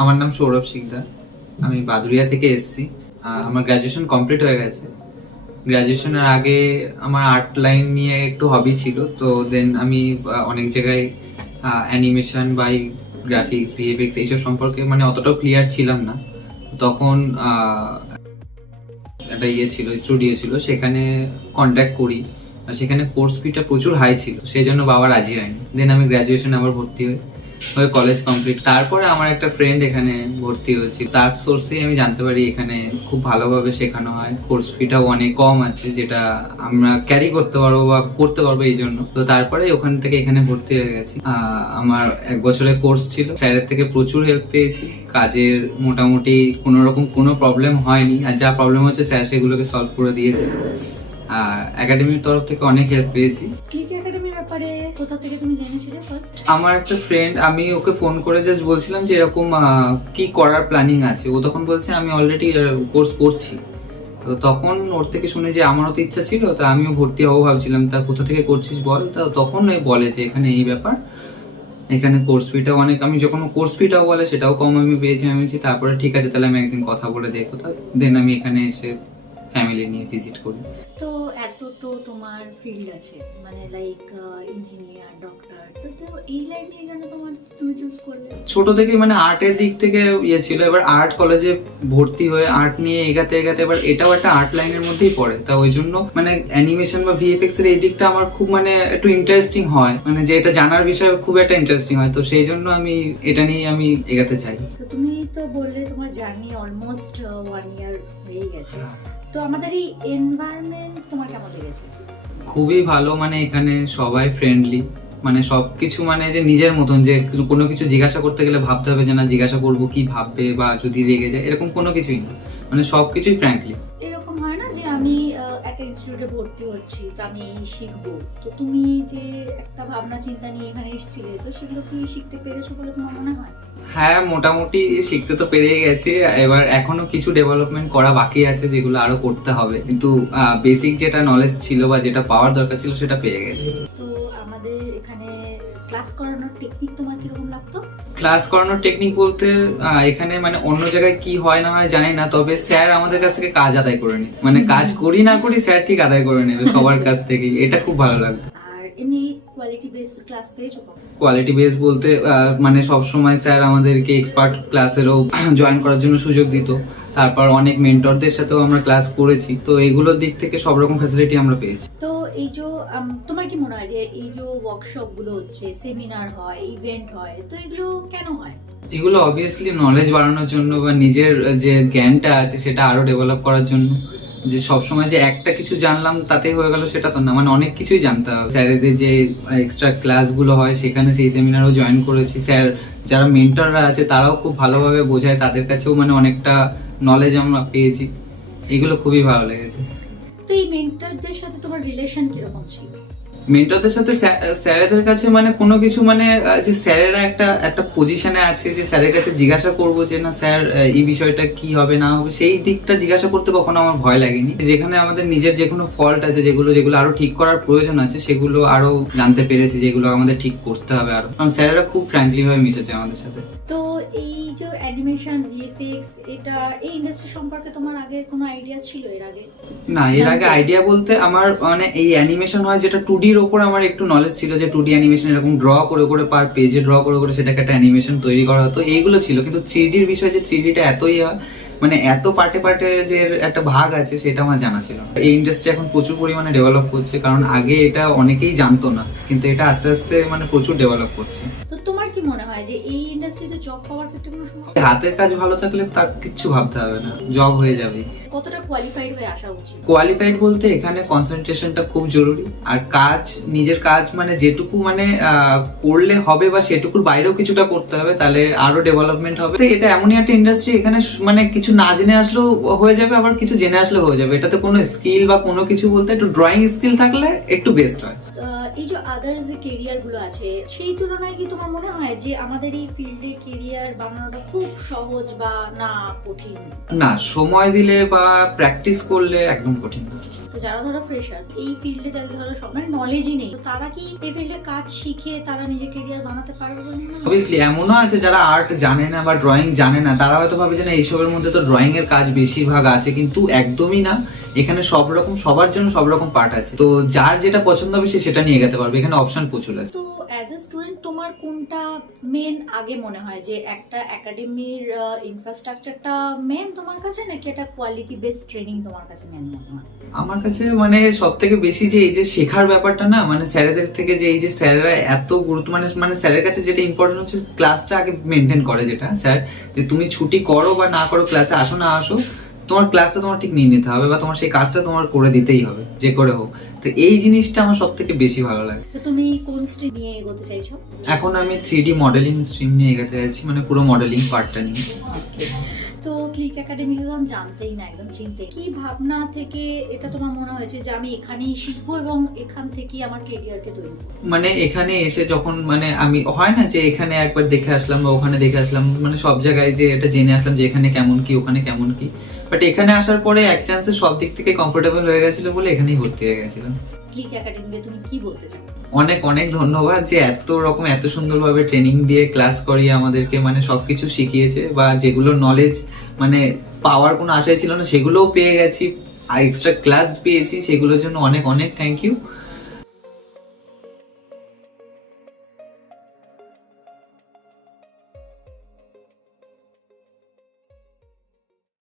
আমার নাম সৌরভ শিকদার। আমি বাদুড়িয়া থেকে এসেছি। আমার গ্র্যাজুয়েশন কমপ্লিট হয়ে গেছে। গ্র্যাজুয়েশনের আগে আমার আর্ট লাইন নিয়ে একটু হবি ছিল, তো দেন আমি অনেক জায়গায় অ্যানিমেশন বা গ্রাফিক্স ভিএফএক্স এইসব সম্পর্কে মানে অতটাও ক্লিয়ার ছিলাম না। তখন একটা ছিল, স্টুডিও ছিল, সেখানে কন্ট্যাক্ট করি। আর সেখানে কোর্স ফিটা প্রচুর হাই ছিল, সেই জন্য বাবা রাজি হয়নি। দেন আমি গ্র্যাজুয়েশনে আবার ভর্তি হই, কলেজ কমপ্লিট। তারপরে আমার একটা ফ্রেন্ড এখানে ভর্তি হয়েছে, তার সোর্সেই আমি জানতে পারি এখানে খুব ভালোভাবে শেখানো হয়। কোর্স ফিটাও অনেক কম আছে, যেটা আমরা ক্যারি করতে পারবো বা করতে পারবো এই জন্য। তো তারপরে ওখান থেকে এখানে ভর্তি হয়ে গেছি। আমার 1 বছরের কোর্স ছিল, স্যারের থেকে প্রচুর হেল্প পেয়েছি। কাজের মোটামুটি কোনো রকম কোনো প্রবলেম হয়নি, আর যা প্রবলেম হচ্ছে স্যার সেগুলোকে সলভ করে দিয়েছে। আর একাডেমির তরফ থেকে অনেক হেল্প পেয়েছি। কোথা থেকে তুমি জেনেছিলে ফার্স্ট? আমার একটা ফ্রেন্ড, আমি ওকে ফোন করে জাস্ট বলছিলাম যে এরকম কি করার প্ল্যানিং আছে। ও তখন বলছে আমি অলরেডি কোর্স করছি। তো তখন ওর থেকে শুনে যে আমারও তো ইচ্ছা ছিল, তো আমিও ভর্তি হবো ভাবছিলাম। তা কোথা থেকে করছিস বল। তা তখন ওই বলে যে এখানে এই ব্যাপার, এখানে কোর্স ফিটাও অনেক। আমি যখন কোর্স ফিটাও বলে সেটাও কম আমি পেয়েছি। আমি বলছি তারপরে ঠিক আছে, তাহলে আমি একদিন কথা বলে দেখো। তা দেন আমি এখানে এসে ফ্যামিলি নিয়ে ভিজিট করি। তো এত তো তোমার ফিল্ড আছে, মানে লাইক ইঞ্জিনিয়ার, ডক্টর, তো এই লাইন নিয়ে কেন তুমি চুজ করলে? ছোট থেকে মানে আর্টের দিক থেকে ছিল। এবার আর্ট কলেজে ভর্তি হয়ে আর্ট নিয়ে এগাতে এগাতে এবার এটাও একটা আর্ট লাইনের মধ্যেই পড়ে। তা ওই জন্য মানে অ্যানিমেশন বা ভিএফএক্স এর এই দিকটা আমার খুব মানে একটু ইন্টারেস্টিং হয়, মানে যে এটা জানার বিষয় খুব একটা ইন্টারেস্টিং হয়। তো সেই জন্য আমি এটা নিয়ে আমি এগাতে চাই। তো তুমি তো বললে তোমার জার্নি অলমোস্ট 1 ইয়ার হয়ে গেছে। তো আমাদের এই এনভায়রনমেন্ট তোমার কেমন লেগেছে? খুবই ভালো, মানে এখানে সবাই ফ্রেন্ডলি, মানে সবকিছু মানে যে নিজের মতন, যে কোনো কিছু জিজ্ঞাসা করতে গেলে ভাবতে হবে যে না জিজ্ঞাসা করবো কি ভাববে বা যদি রেগে যায়, এরকম কোনো কিছুই না। মানে সবকিছুই ফ্র্যাঙ্কলি। এরকম হয় না যে আমি একটা ইনস্টিটিউটে ভর্তি হচ্ছি, তো আমি শিখবো, তো তুমি যে একটা ভাবনা চিন্তা নিয়ে এখানে এসেছিলে, তো সেগুলো কি শিখতে পেরেছো বলে তোমার মনে হয়? হ্যাঁ, মোটামুটি শিখতে তো পেরেই গেছে। এবার এখনো কিছু ডেভেলপমেন্ট করা বাকি আছে, যেগুলো আরো করতে হবে। কিন্তু বেসিক যেটা নলেজ ছিল বা যেটা পাওয়ার দরকার ছিল সেটা পেয়ে গেছে। তো আমাদের এখানে ক্লাস করানোর টেকনিক তোমার কিরকম লাগতো? ক্লাস করানোর টেকনিক বলতে এখানে মানে অন্য জায়গায় কি হয় না হয় জানি না, তবে স্যার আমাদের কাছ থেকে কাজ আদায় করে নি, মানে কাজ করি না করি স্যার ঠিক আদায় করে নেবে সবার কাছ থেকে। এটা খুব ভালো লাগতো। আর এমনি কোয়ালিটি বেস ক্লাস পেয়েছো? কোয়ালিটি বেস বলতে মানে সবসময় স্যার আমাদেরকে এক্সপার্ট ক্লাসেরও জয়েন করার জন্য সুযোগ দিত। তারপর অনেক মেন্টরদের সাথেও আমরা ক্লাস করেছি। তো এগুলোর দিক থেকে সব রকম ফ্যাসিলিটি আমরা পেয়েছি। তো এই যে তোমার কি মনে হয় যে এই যে ওয়ার্কশপ গুলো হচ্ছে, সেমিনার হয়, ইভেন্ট হয়, তো এগুলো কেন হয়? এগুলো অবভিয়াসলি নলেজ বাড়ানোর জন্য বা নিজের যে জ্ঞানটা আছে সেটা আরো ডেভেলপ করার জন্য। যে সবসময় যে একটা কিছু জানলাম তাতেই হয়ে গেল সেটা তো না, মানে অনেক কিছুই জানতে হবে। স্যারেদের যে এক্সট্রা ক্লাসগুলো হয় সেখানে সেই সেমিনারও জয়েন করেছি। স্যার যারা মেন্টররা আছে তারাও খুব ভালোভাবে বোঝায়, তাদের কাছেও মানে অনেকটা নলেজ আমরা পেয়েছি। এগুলো খুবই ভালো লেগেছে। তো এই মেন্টরদের সাথে তোমার রিলেশন কিরকম ছিল? মেন্টরদের সাথে স্যারেদের কাছে মানে কোনো কিছু মানে যে স্যারেরা একটা একটা পজিশনে আছে যে স্যারের কাছে জিজ্ঞাসা করবো যে না স্যার এই বিষয়টা কি হবে না হবে, সেই দিকটা জিজ্ঞাসা করতে কখনো আমার ভয় লাগেনি। যেখানে আমাদের নিজের যে কোনো ফল্ট আছে, যেগুলো যেগুলো আরো ঠিক করার প্রয়োজন আছে, সেগুলো আরো জানতে পেরেছি যেগুলো আমাদের ঠিক করতে হবে আরো। কারণ স্যারেরা খুব ফ্র্যাঙ্কলি ভাবে মিশেছে আমাদের সাথে। তো এই যে অ্যানিমেশন ভিএফএক্স, এটা এই ইন্ডাস্ট্রি সম্পর্কে তোমার আগে কোনো আইডিয়া ছিল এর আগে? না, এর আগে আইডিয়া বলতে আমার মানে এই অ্যানিমেশন হয় যেটা 2D এর উপর আমার একটু নলেজ ছিল, যে 2D অ্যানিমেশন এরকম ড্র করে করে পার পেজে ড্র করে করে সেটাকে একটা অ্যানিমেশন তৈরি করা হতো, এইগুলো ছিল। কিন্তু 3D এর বিষয় যে 3D টা এতই মানে এত পার্টে পার্টে যে একটা ভাগ আছে সেটা আমার জানা ছিল না। এই ইন্ডাস্ট্রি এখন প্রচুর পরিমাণে ডেভেলপ করছে, কারণ আগে এটা অনেকেই জানতো না, কিন্তু এটা আস্তে আস্তে মানে প্রচুর ডেভেলপ করছে। তো তোমার কি মনে হয় যে এই ইন্ডাস্ট্রিতে জব পাওয়ার ক্ষেত্রে কোনো সমস্যা? হাতের কাজ ভালো থাকলে তার কিচ্ছু ভাবতে হবে না, জব হয়ে যাবে। কতটা কোয়ালিফাইড হয়ে আসা উচিত? কোয়ালিফাইড বলতে এখানে কনসেন্ট্রেশনটা খুব জরুরি। আর কাজ, নিজের কাজ মানে যেটুকু মানে করলে হবে বা সেটুকুর বাইরেও কিছুটা করতে হবে, তাহলে আরো ডেভেলপমেন্ট হবে। তো এটা এমনই একটা ইন্ডাস্ট্রি, এখানে মানে কিছু না জেনে আসলেও হয়ে যাবে, আবার কিছু জেনে আসলেও হয়ে যাবে। এটাতে কোনো স্কিল বা কোনো কিছু বলতে একটু ড্রয়িং স্কিল থাকলে একটু বেস্ট হয়। এই যে আদার্স যে কেরিয়ার গুলো আছে সেই তুলনায় কি তোমার মনে হয় যে আমাদের এই ফিল্ডে কেরিয়ার বানানোটা খুব সহজ বা না কঠিন? না, সময় দিলে বা প্র্যাকটিস করলে একদম কঠিন না। তো যারা ধরো ফ্রেশার এই ফিল্ডে যাদের ধরো সব মানে নলেজই নেই, তো তারা কি এই ফিল্ডে কাজ শিখে তারা নিজে কেরিয়ার বানাতে পারবে বলে মনে হয়? অবভিয়াসলি এমনও আছে যারা আর্ট জানে না বা ড্রয়িং জানে না, তারা হয়তো ভাবে যে না এইসবের মধ্যে তো ড্রয়িং এর কাজ বেশিরভাগ আছে, কিন্তু একদমই না। এখানে সব রকম, সবার জন্য সব রকম পার্ট আছে, তো যার যেটা পছন্দ হবে সে সেটা নিয়ে যেতে পারবে, এখানে অপশন প্রচুর আছে। তো অ্যাজ এ স্টুডেন্ট তোমার কোনটা মেন আগে মনে হয়, যে একটা একাডেমির ইনফ্রাস্ট্রাকচারটা মেন তোমার কাছে, নাকি একটা কোয়ালিটি বেসড ট্রেনিং তোমার কাছে মেন মনে হয়? আমার কাছে মানে সব থেকে বেশি যে এই যে শেখার ব্যাপারটা না, মানে স্যারেদের থেকে যে এই যে স্যারেরা এত গুরুত্ব, মানে স্যারের কাছে যেটা ইম্পর্টেন্ট হচ্ছে ক্লাসটা আগে মেনটেন করে, যেটা স্যার যে তুমি ছুটি করো বা না করো, ক্লাসে আসো না আসো, তোমার ক্লাসটা তোমার ঠিক নিয়ে নিতে হবে বা তোমার সেই কাজটা তোমার করে দিতেই হবে যে করে হোক। তো এই জিনিসটা আমার সব থেকে বেশি ভালো লাগে। তো তুমি কোন স্ট্রিম নিয়ে এগোতে চাইছো? এখন আমি 3D মডেলিং স্ট্রিম নিয়ে এগোতে যাচ্ছি, মানে পুরো মডেলিং পার্টটা নিয়ে। তো ক্লিক একাডেমি একদম জানতেই না, একদম চিনতে, কি ভাবনা থেকে এটা তোমার মনে হয়েছে যে আমি এখানেই শিখবো এবং এখান থেকেই আমার কেরিয়ারকে তৈরি করবো? মানে এখানে এসে যখন মানে আমি হয় না যে এখানে একবার দেখে আসলাম বা ওখানে দেখে আসলাম, মানে সব জায়গায় যে এটা জেনে আসলাম যে এখানে কেমন কি ওখানে কেমন কি, বাট এখানে আসার পরে এক চান্সে সব দিক থেকে কমফোর্টেবল হয়ে গেছিল বলে এখানেই ভর্তি হয়ে গেছিলাম। ক্লিক একাডেমিকে তুমি কি বলতে চাও? অনেক অনেক ধন্যবাদ যে এত রকম এত সুন্দরভাবে ট্রেনিং দিয়ে ক্লাস করিয়ে আমাদেরকে মানে সবকিছু শিখিয়েছে, বা যেগুলো নলেজ মানে পাওয়ার কোনো আশাই ছিল না সেগুলোও পেয়ে গেছি, আর এক্সট্রা ক্লাস পেয়েছি, সেগুলোর জন্য অনেক অনেক থ্যাংক ইউ।